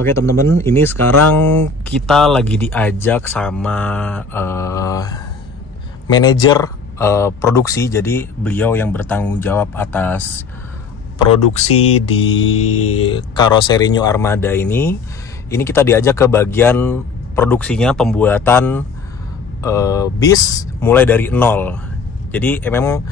Oke teman-teman, ini sekarang kita lagi diajak sama manajer produksi. Jadi beliau yang bertanggung jawab atas produksi di karoseri New Armada ini. Ini kita diajak ke bagian produksinya, pembuatan bis mulai dari nol. Jadi memang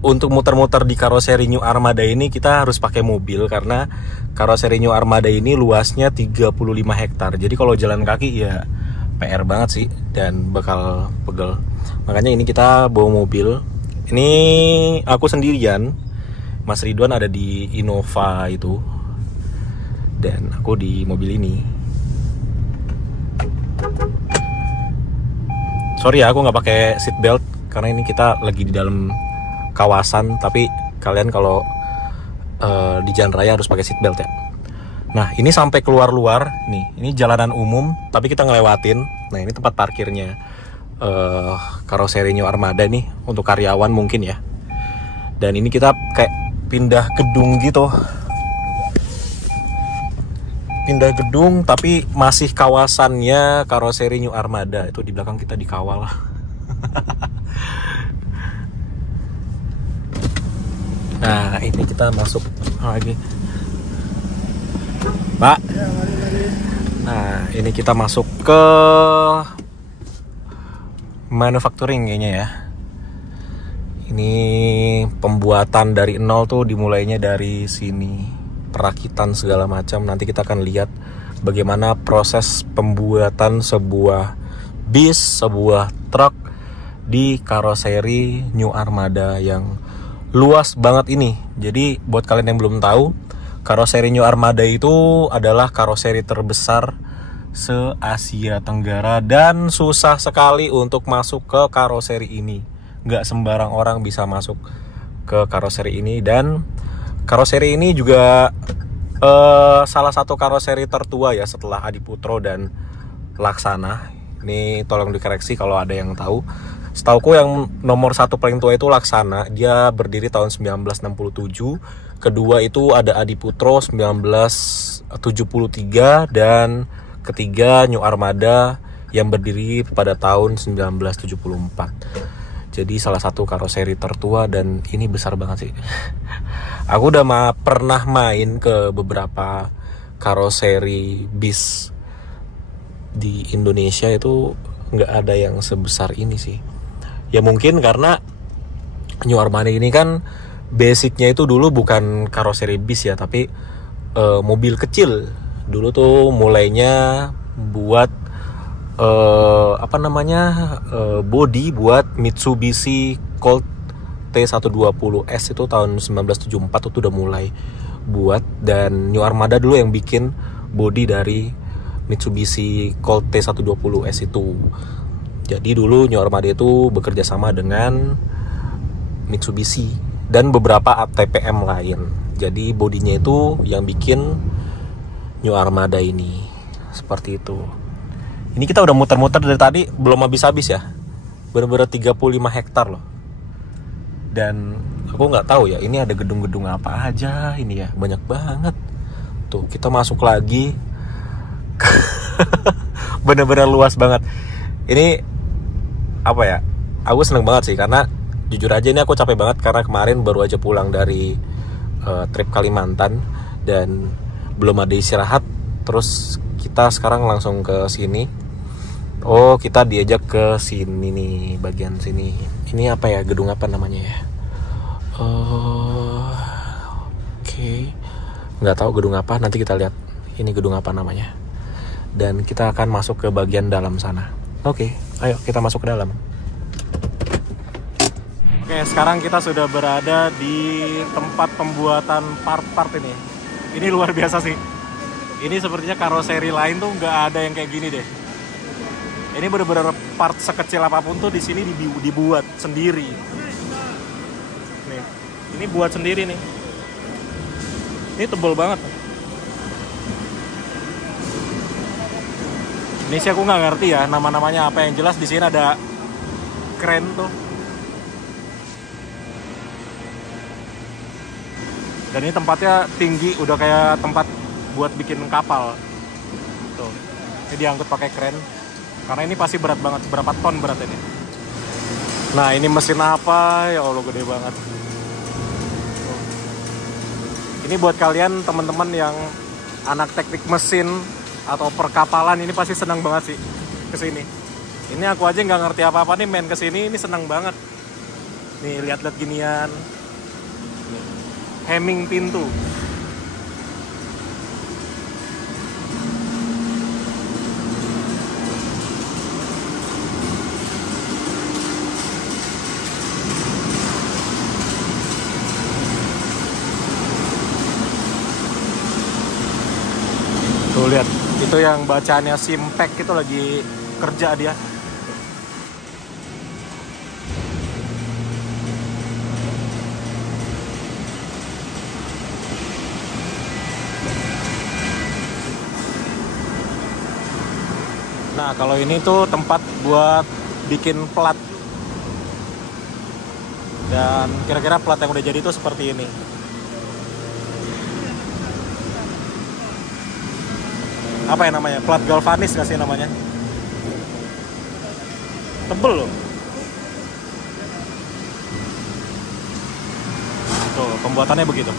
untuk muter-muter di karoseri New Armada ini kita harus pakai mobil karena karoseri New Armada ini luasnya 35 hektar. Jadi kalau jalan kaki ya PR banget sih dan bakal pegel. Makanya ini kita bawa mobil. Ini aku sendirian. Mas Ridwan ada di Innova itu. Dan aku di mobil ini. Sorry ya aku nggak pakai seat belt karena ini kita lagi di dalam kawasan, tapi kalian kalau di jalan raya harus pakai seat belt ya. Nah ini sampai keluar luar nih, ini jalanan umum tapi kita ngelewatin. Nah ini tempat parkirnya karoseri New Armada nih untuk karyawan mungkin ya. Dan ini kita kayak pindah gedung gitu, pindah gedung tapi masih kawasannya karoseri New Armada. Itu di belakang kita dikawal. Nah ini kita masuk lagi, Pak. Nah ini kita masuk ke manufacturing kayaknya ya. Ini pembuatan dari nol tuh dimulainya dari sini, perakitan segala macam. Nanti kita akan lihat bagaimana proses pembuatan sebuah bis, sebuah truk di karoseri New Armada yang luas banget ini. Jadi buat kalian yang belum tahu, karoseri New Armada itu adalah karoseri terbesar se-Asia Tenggara dan susah sekali untuk masuk ke karoseri ini. Nggak sembarang orang bisa masuk ke karoseri ini. Dan karoseri ini juga salah satu karoseri tertua ya setelah Adiputro dan Laksana. Ini tolong dikoreksi kalau ada yang tahu. Setauku yang nomor satu paling tua itu Laksana, dia berdiri tahun 1967. Kedua itu ada Adiputro 1973 dan ketiga New Armada yang berdiri pada tahun 1974. Jadi salah satu karoseri tertua dan ini besar banget sih. Aku udah pernah main ke beberapa karoseri bis di Indonesia, itu nggak ada yang sebesar ini sih. Ya mungkin karena New Armada ini kan basicnya itu dulu bukan karoseri bis ya, tapi mobil kecil. Dulu tuh mulainya buat body buat Mitsubishi Colt T120S itu tahun 1974 itu udah mulai buat. Dan New Armada dulu yang bikin body dari Mitsubishi Colt T120S itu. Jadi dulu New Armada itu bekerja sama dengan Mitsubishi dan beberapa TPM lain. Jadi bodinya itu yang bikin New Armada ini. Seperti itu. Ini kita udah muter-muter dari tadi belum habis-habis ya. Bener-bener 35 hektar loh. Dan aku nggak tahu ya ini ada gedung-gedung apa aja ini ya. Banyak banget. Tuh kita masuk lagi. Bener-bener luas banget. Ini apa ya, aku seneng banget sih karena jujur aja ini aku capek banget karena kemarin baru aja pulang dari trip Kalimantan dan belum ada istirahat. Terus kita sekarang langsung ke sini. Oh kita diajak ke sini nih, bagian sini. Ini apa ya, gedung apa namanya ya? Oke. Nggak tahu gedung apa, nanti kita lihat ini gedung apa namanya. Dan kita akan masuk ke bagian dalam sana. Oke, ayo kita masuk ke dalam. Oke, sekarang kita sudah berada di tempat pembuatan part-part ini. Ini luar biasa sih. Ini sepertinya karoseri lain tuh nggak ada yang kayak gini deh. Ini bener-bener part sekecil apapun tuh di sini dibuat sendiri. Nih, ini buat sendiri nih. Ini tebal banget. Ini sih aku nggak ngerti ya nama-namanya apa, yang jelas di sini ada kren tuh. Dan ini tempatnya tinggi, udah kayak tempat buat bikin kapal. Tuh, ini diangkut pakai kren. Karena ini pasti berat banget, berapa ton berat ini. Nah, ini mesin apa? Ya Allah, gede banget. Tuh. Ini buat kalian teman-teman yang anak teknik mesin atau perkapalan, ini pasti senang banget sih kesini. Ini aku aja nggak ngerti apa-apa nih, main kesini ini senang banget. Nih, lihat-lihat ginian. Nih, hemming pintu. Tuh lihat, itu yang bacaannya Simpek itu lagi kerja dia. Nah, kalau ini tuh tempat buat bikin plat. Dan kira-kira plat yang udah jadi tuh seperti ini. Apa ya namanya? Plat galvanis nggak sih namanya? Tebel loh. Tuh, pembuatannya begitu.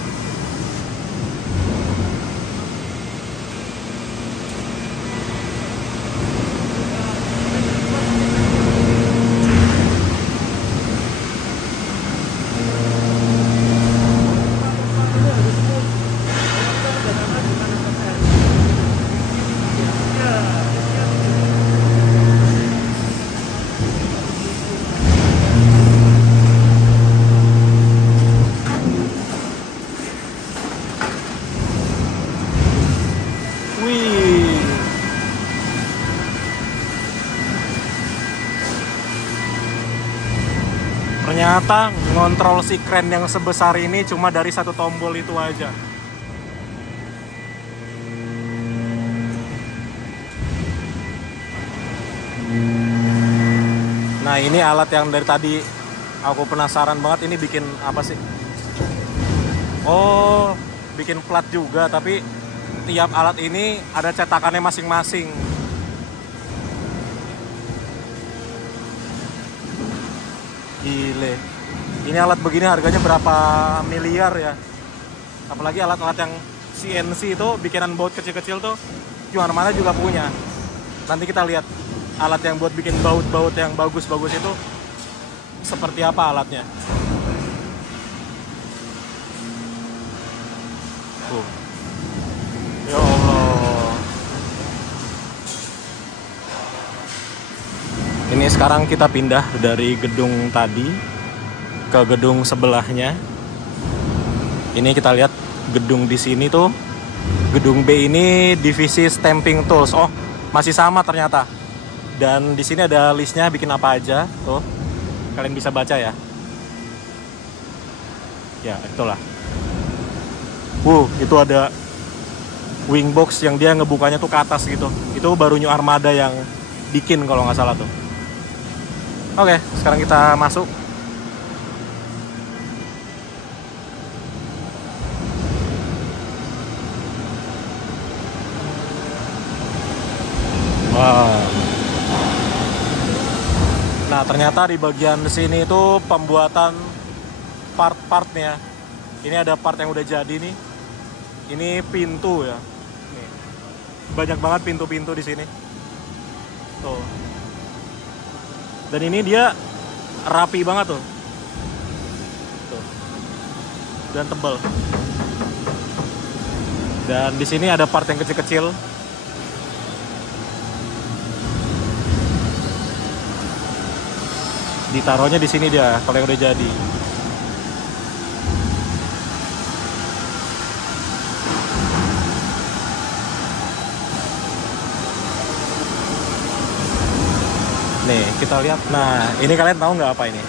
Ternyata ngontrol si kren yang sebesar ini cuma dari satu tombol itu aja. Nah, ini alat yang dari tadi aku penasaran banget, ini bikin apa sih? Oh, bikin plat juga, tapi tiap alat ini ada cetakannya masing-masing. Gile. Ini alat begini harganya berapa miliar ya? Apalagi alat-alat yang CNC itu bikinan baut kecil-kecil tuh di mana-mana juga punya. Nanti kita lihat alat yang buat bikin baut-baut yang bagus-bagus itu seperti apa alatnya. Tuh. Ya Allah. Ini sekarang kita pindah dari gedung tadi ke gedung sebelahnya. Ini kita lihat gedung di sini tuh. Gedung B ini divisi stamping tools. Oh, masih sama ternyata. Dan di sini ada listnya bikin apa aja. Tuh, kalian bisa baca ya. Ya, itulah. Itu ada wing box yang dia ngebukanya tuh ke atas gitu. Itu baru New Armada yang bikin kalau nggak salah tuh. Oke, sekarang kita masuk. Wow. Nah, ternyata di bagian sini itu pembuatan part-partnya. Ini ada part yang udah jadi nih. Ini pintu ya. Nih. Banyak banget pintu-pintu di sini. Tuh. Dan ini dia rapi banget tuh. Tuh. Dan tebal. Dan di sini ada part yang kecil-kecil. Ditaruhnya di sini dia kalau yang udah jadi. Nih, kita lihat. Nah, ini kalian tahu nggak apa ini?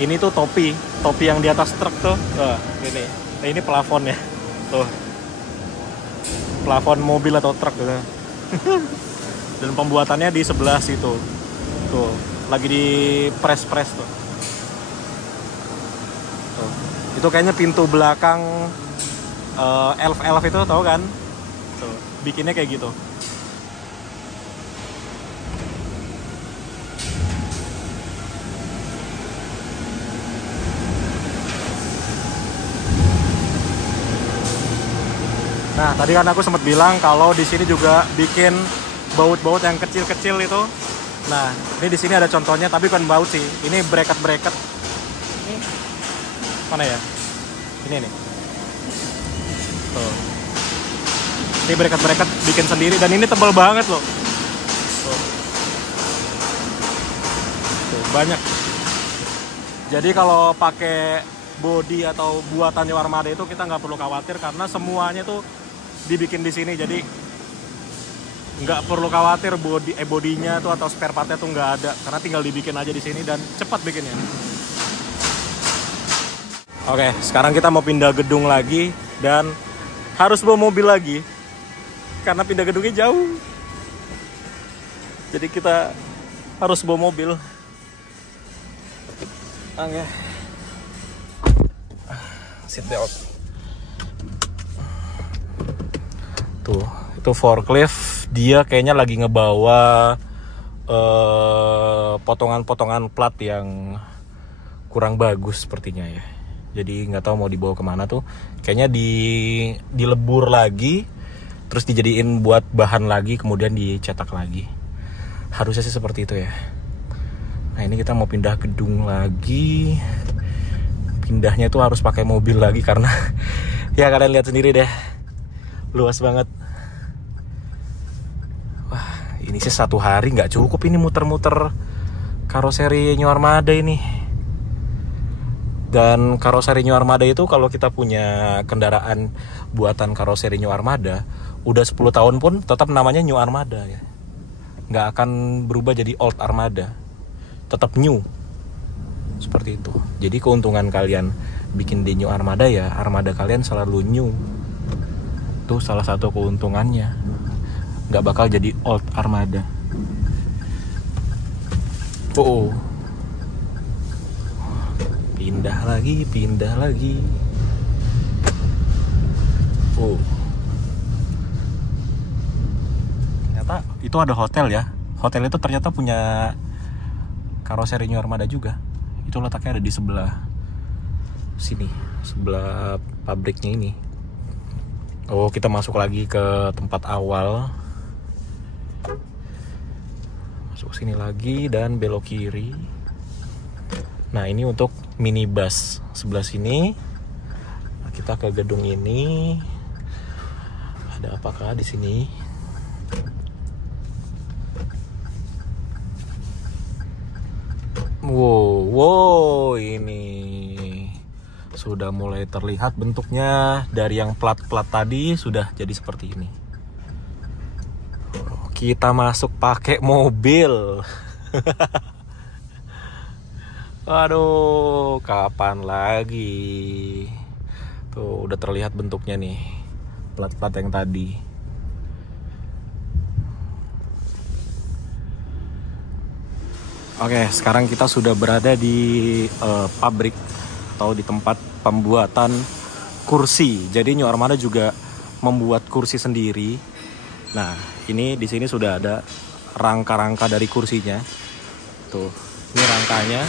Ini tuh topi yang di atas truk tuh. Ini. Nah, ini plafonnya. Tuh. Plafon mobil atau truk gitu. Dan pembuatannya di sebelah situ. Tuh, lagi di press tuh. Tuh. Itu kayaknya pintu belakang elf itu, tahu kan? Tuh. bikinnya kayak gitu. Nah, tadi kan aku sempat bilang kalau di sini juga bikin baut-baut yang kecil-kecil itu. Nah, ini di sini ada contohnya, tapi bukan baut sih. Ini bracket-bracket. Ini mana ya? Ini nih. Tuh. Ini bracket-bracket bikin sendiri dan ini tebal banget loh. Tuh. Tuh, banyak. Jadi kalau pakai body atau buatan New Armada itu kita nggak perlu khawatir karena semuanya tuh dibikin di sini. Jadi nggak perlu khawatir bodinya tuh atau spare partnya tuh nggak ada karena tinggal dibikin aja di sini dan cepat bikinnya. Oke, sekarang kita mau pindah gedung lagi dan harus bawa mobil lagi karena pindah gedungnya jauh. Jadi kita harus bawa mobil. Oke. Seat belt. Tuh, itu forklift. Dia kayaknya lagi ngebawa potongan-potongan plat yang kurang bagus sepertinya ya. Jadi nggak tahu mau dibawa kemana tuh. Kayaknya dilebur lagi, terus dijadiin buat bahan lagi, kemudian dicetak lagi. Harusnya sih seperti itu ya. Nah ini kita mau pindah gedung lagi. Pindahnya tuh harus pakai mobil lagi karena ya kalian lihat sendiri deh, luas banget. Wah ini sih satu hari nggak cukup ini muter-muter karoseri New Armada ini. Dan karoseri New Armada itu kalau kita punya kendaraan buatan karoseri New Armada udah 10 tahun pun tetap namanya New Armada ya. Nggak akan berubah jadi Old Armada, tetap new. Seperti itu. Jadi keuntungan kalian bikin di New Armada ya armada kalian selalu new. Itu salah satu keuntungannya. Nggak bakal jadi Old Armada. Oh. Pindah lagi. Oh. Ternyata itu ada hotel ya. Hotel itu ternyata punya karoseri New Armada juga. Itu letaknya ada di sebelah sini, sebelah pabriknya ini. Oh, kita masuk lagi ke tempat awal. Masuk sini lagi dan belok kiri. Nah, ini untuk minibus sebelah sini. Nah, kita ke gedung ini. Ada apakah di sini? Wow, ini sudah mulai terlihat bentuknya. Dari yang plat-plat tadi sudah jadi seperti ini. Kita masuk pakai mobil. Aduh, kapan lagi? Tuh, udah terlihat bentuknya nih. Plat-plat yang tadi. Oke, sekarang kita sudah berada di pabrik atau di tempat pembuatan kursi. Jadi New Armada juga membuat kursi sendiri. Nah, ini di sini sudah ada rangka-rangka dari kursinya. Tuh, ini rangkanya.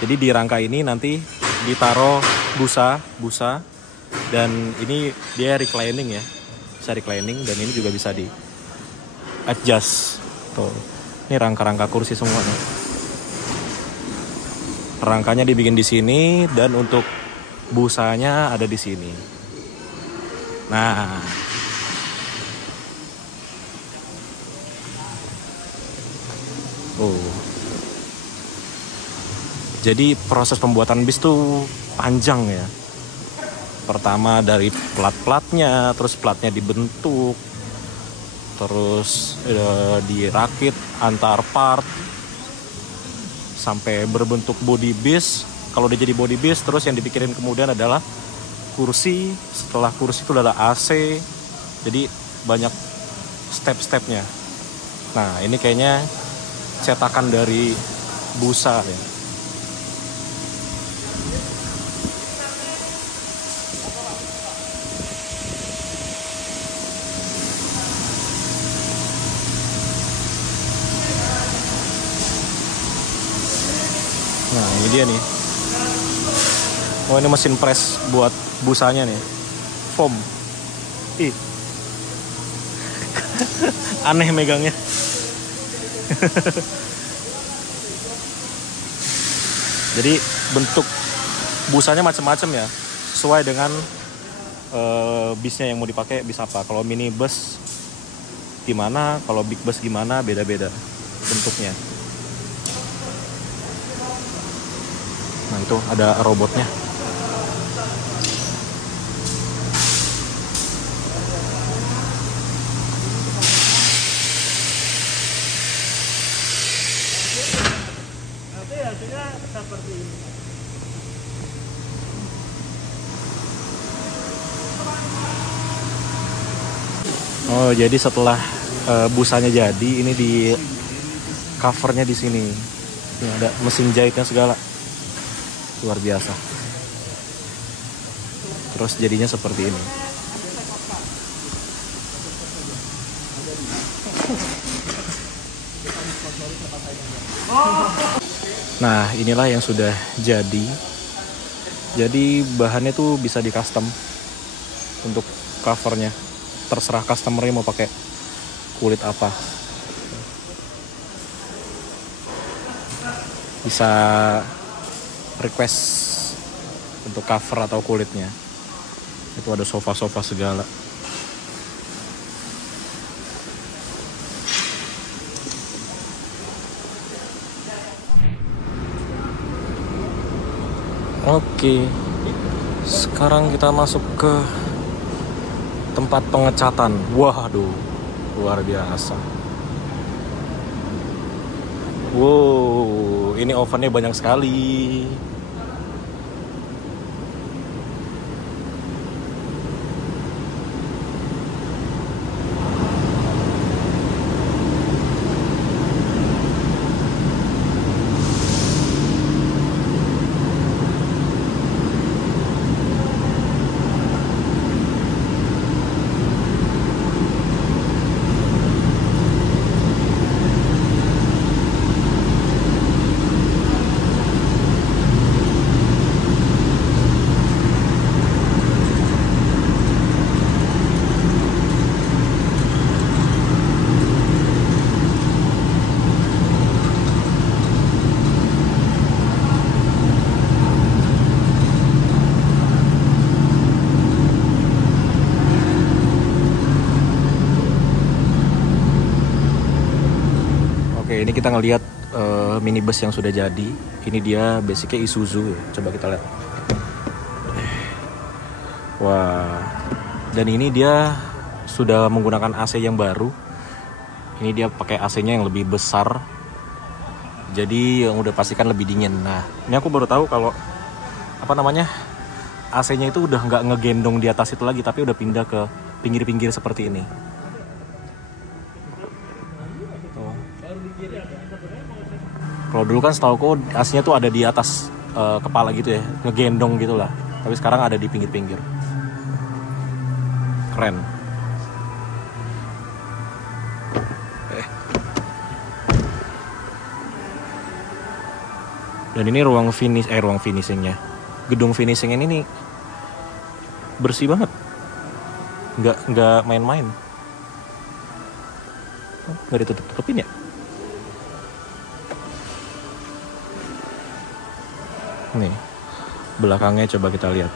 Jadi di rangka ini nanti ditaruh busa dan ini dia reclining ya. Bisa reclining dan ini juga bisa di adjust. Tuh, ini rangka-rangka kursi semua nih. Rangkanya dibikin di sini dan untuk busanya ada di sini. Nah, jadi proses pembuatan bis tuh panjang ya. Pertama dari plat-platnya, terus platnya dibentuk, terus dirakit antar part sampai berbentuk body bis. Kalau udah jadi body bis, terus yang dipikirin kemudian adalah kursi. Setelah kursi itu adalah AC. Jadi banyak step-stepnya. Nah, ini kayaknya cetakan dari busa ya. Ini dia nih. Oh, ini mesin press buat busanya nih. Foam. Ih. Aneh megangnya. Jadi bentuk busanya macam-macam ya, sesuai dengan bisnya yang mau dipakai, bis apa. Kalau mini bus gimana, kalau big bus gimana, beda-beda bentuknya. Nah itu ada robotnya. Nanti hasilnya seperti ini. Oh, jadi setelah busanya jadi, ini di covernya di sini. Ini ada mesin jahitnya segala. Luar biasa. Terus jadinya seperti ini. Nah, inilah yang sudah jadi. Jadi bahannya tuh bisa di custom untuk covernya. Terserah customernya mau pakai kulit apa. Bisa request untuk cover atau kulitnya. Itu ada sofa-sofa segala. Oke, sekarang kita masuk ke tempat pengecatan. Waduh, luar biasa. Wow, ini ovennya banyak sekali. Oke, ini kita ngelihat minibus yang sudah jadi. Ini dia basicnya Isuzu ya. Coba kita lihat. Wah, dan ini dia sudah menggunakan AC yang baru. Ini dia pakai AC-nya yang lebih besar. Jadi yang udah pastikan lebih dingin. Nah, ini aku baru tahu kalau apa namanya AC-nya itu udah nggak ngegendong di atas itu lagi, tapi udah pindah ke pinggir-pinggir seperti ini. Kalau dulu kan setahuku AC-nya tuh ada di atas kepala gitu ya, ngegendong gitu lah. Tapi sekarang ada di pinggir-pinggir. Keren. Dan ini ruang finishingnya. Gedung finishing ini nih bersih banget. Nggak main-main. Nggak ditutup-tutupin ya. Nih, belakangnya coba kita lihat.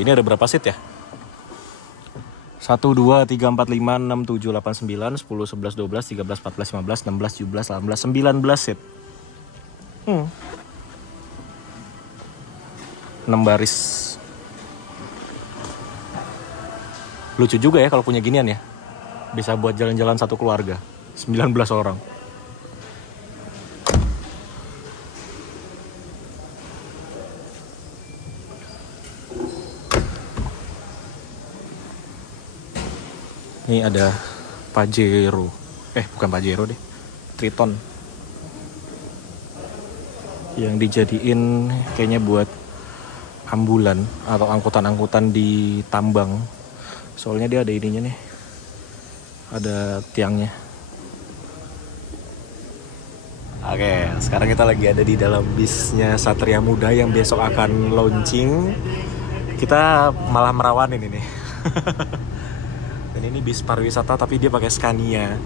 Ini ada berapa seat ya? 1, 2, 3, 4, 5, 6, 7, 8, 9, 10, 11, 12, 13, 14, 15, 16, 17, 18, 19 seat. 6 baris. Lucu juga ya kalau punya ginian ya. Bisa buat jalan-jalan satu keluarga. 19 orang. Ini ada Pajero. Bukan Pajero deh. Triton. Yang dijadiin kayaknya buat ambulan atau angkutan-angkutan di tambang. Soalnya dia ada ininya nih. Ada tiangnya. Oke, sekarang kita lagi ada di dalam bisnya Satria Muda yang besok akan launching. Kita malah merawanin ini. Dan ini bis pariwisata tapi dia pakai Scania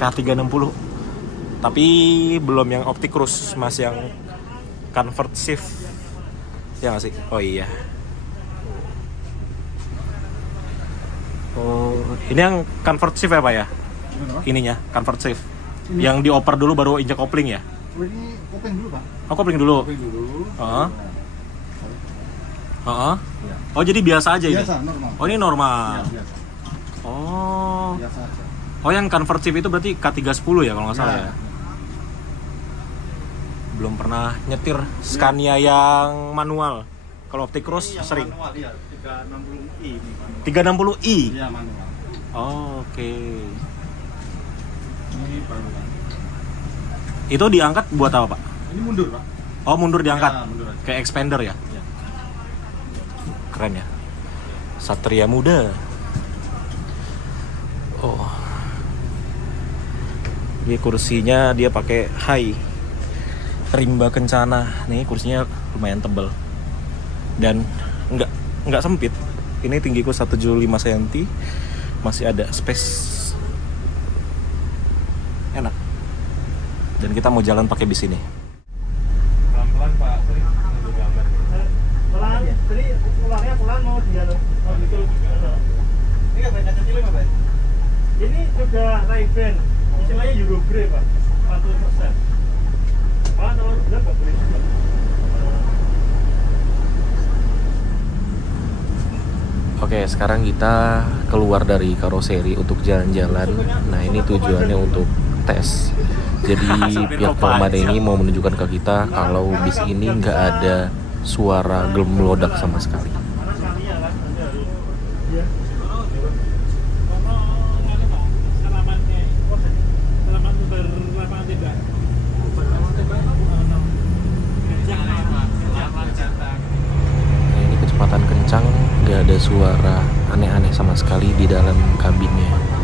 K360. Tapi belum yang Opti Cruise, masih yang Convert Shift. Ya nggak sih? Oh iya. Oh, ini yang Convert Shift ya Pak ya? Ininya, Convert Shift. Ini. Yang dioper dulu baru injek kopling ya? Oh, ini kopling dulu Pak. Oh kopling dulu? Kopling dulu. Ya. Oh jadi biasa aja ini? Biasa, normal. Oh ini normal? Ya, biasa. Oh. Biasa aja. Oh yang Convert Shift itu berarti K310 ya kalau nggak salah ya? Belum pernah nyetir Scania yang manual. Kalau Opti Cruise sering? Manual, iya. 360i ini manual. 360i? Iya manual. Oh, oke. Ini baru kan. Itu diangkat buat apa Pak? Ini mundur Pak. Oh mundur diangkat? Ya, mundur aja. Kayak expander ya? Ya. Keren ya. Satria Muda. Oh. Ini kursinya dia pakai high. Rimba Kencana. Nih kursinya lumayan tebal. Dan enggak sempit. Ini tinggiku 175 cm. Masih ada space. Enak. Dan kita mau jalan pakai bis ini. Pelan-pelan Pak. Pelan, jadi pulangnya pelan mau dia loh. Oh gitu. Ini kan kaca cilik Pak. Ini sudah Ray-Ban, istilahnya Eurogrey Pak, 100%. Malah kalau benar nggak boleh. Oke, sekarang kita keluar dari karoseri untuk jalan-jalan. Nah, ini tujuannya untuk tes. Jadi pihak Armada ini mau menunjukkan ke kita kalau bis ini nggak ada suara gemelodak sama sekali. Karena sekali ya kan, nanti harus. Iya. Selamat berlapangan tidak. Nah, ini kecepatan kencang, nggak ada suara aneh-aneh sama sekali di dalam kabinnya.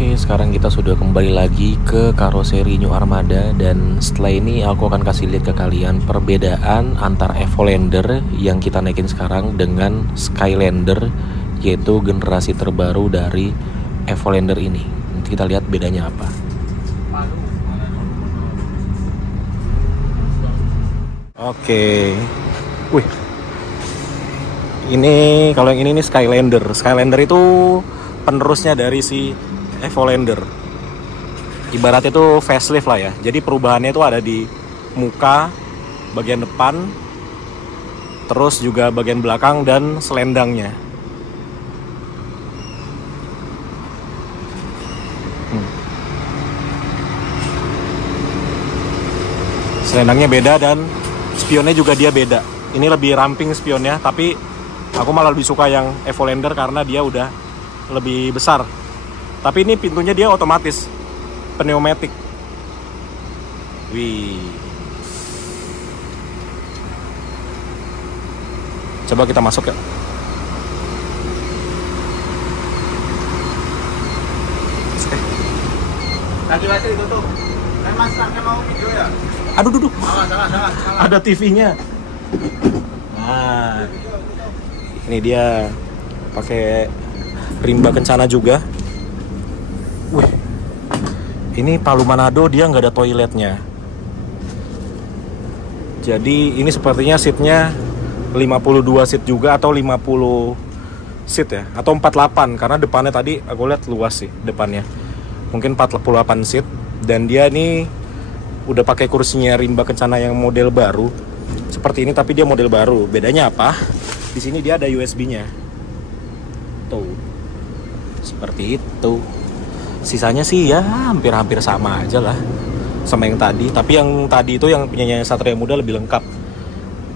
Oke, sekarang kita sudah kembali lagi ke karoseri New Armada. Dan setelah ini aku akan kasih lihat ke kalian perbedaan antara Evolander yang kita naikin sekarang dengan Skylander, yaitu generasi terbaru dari Evolander ini. Nanti kita lihat bedanya apa. Oke. Wih. Ini kalau yang ini Skylander. Skylander itu penerusnya dari si Evolander. Ibaratnya itu facelift lah ya. Jadi perubahannya itu ada di muka, bagian depan, terus juga bagian belakang dan selendangnya. Selendangnya beda dan spionnya juga dia beda. Ini lebih ramping spionnya, tapi aku malah lebih suka yang Evolander karena dia udah lebih besar. Tapi ini pintunya dia otomatis, pneumatik. Wih. Coba kita masuk ya. Tadi ditutup. Kan Mas Rangga mau video ya? Aduh, duduk. Salah. Ada TV-nya. Nah, ini dia pakai rimba Kencana juga. Wih, ini Palu Manado dia nggak ada toiletnya. Jadi ini sepertinya seatnya 52 seat juga atau 50 seat ya, atau 48 karena depannya tadi aku lihat luas sih depannya. Mungkin 48 seat dan dia ini udah pakai kursinya rimba Kencana yang model baru. Seperti ini tapi dia model baru. Bedanya apa? Di sini dia ada USB-nya. Tuh. Seperti itu. Sisanya sih ya hampir-hampir sama aja lah sama yang tadi. Tapi yang tadi itu yang punyanya Satria Muda lebih lengkap.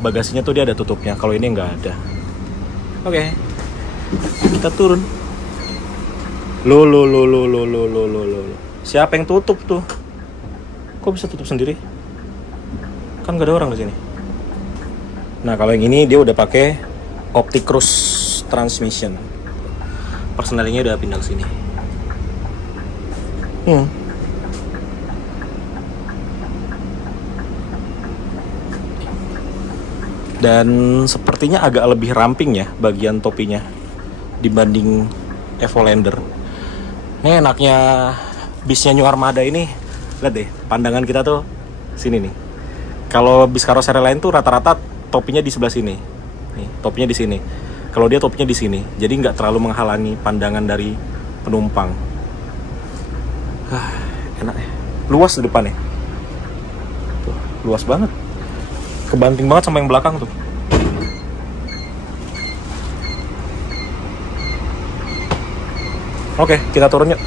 Bagasinya tuh dia ada tutupnya. Kalau ini nggak ada. Oke. Kita turun. Loh. Siapa yang tutup tuh? Kok bisa tutup sendiri? Kan nggak ada orang di sini. Nah kalau yang ini dia udah pakai Opti Cruise transmission. Personalnya udah pindah ke sini. Dan sepertinya agak lebih ramping ya bagian topinya dibanding Evolander. Ini enaknya bisnya New Armada ini, lihat deh, pandangan kita tuh sini nih. Kalau bis karoseri lain tuh rata-rata topinya di sebelah sini. Nih, topinya di sini. Kalau dia topinya di sini, jadi nggak terlalu menghalangi pandangan dari penumpang. Enak ya. Luas di depannya. Tuh, luas banget. Kebanting banget sama yang belakang tuh. Oke, kita turun yuk.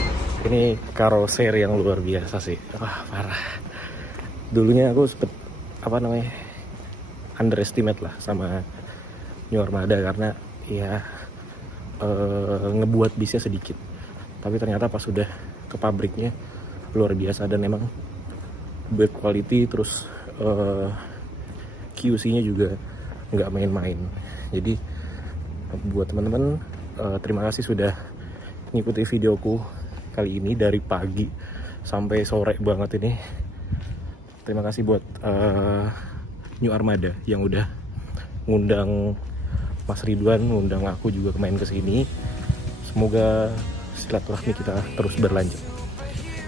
Ini karoseri yang luar biasa sih. Wah, parah. Dulunya aku sempet underestimate lah sama New Armada karena ya ngebuat bisnya sedikit. Tapi ternyata pas sudah ke pabriknya luar biasa dan emang build quality, terus QC-nya juga nggak main-main. Jadi buat teman-teman, terima kasih sudah ngikuti videoku kali ini dari pagi sampai sore banget ini. Terima kasih buat New Armada yang udah ngundang Mas Ridwan, ngundang aku juga main ke sini. Semoga silaturahmi kita terus berlanjut.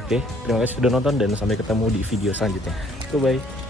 Oke, terima kasih sudah nonton dan sampai ketemu di video selanjutnya. Bye bye.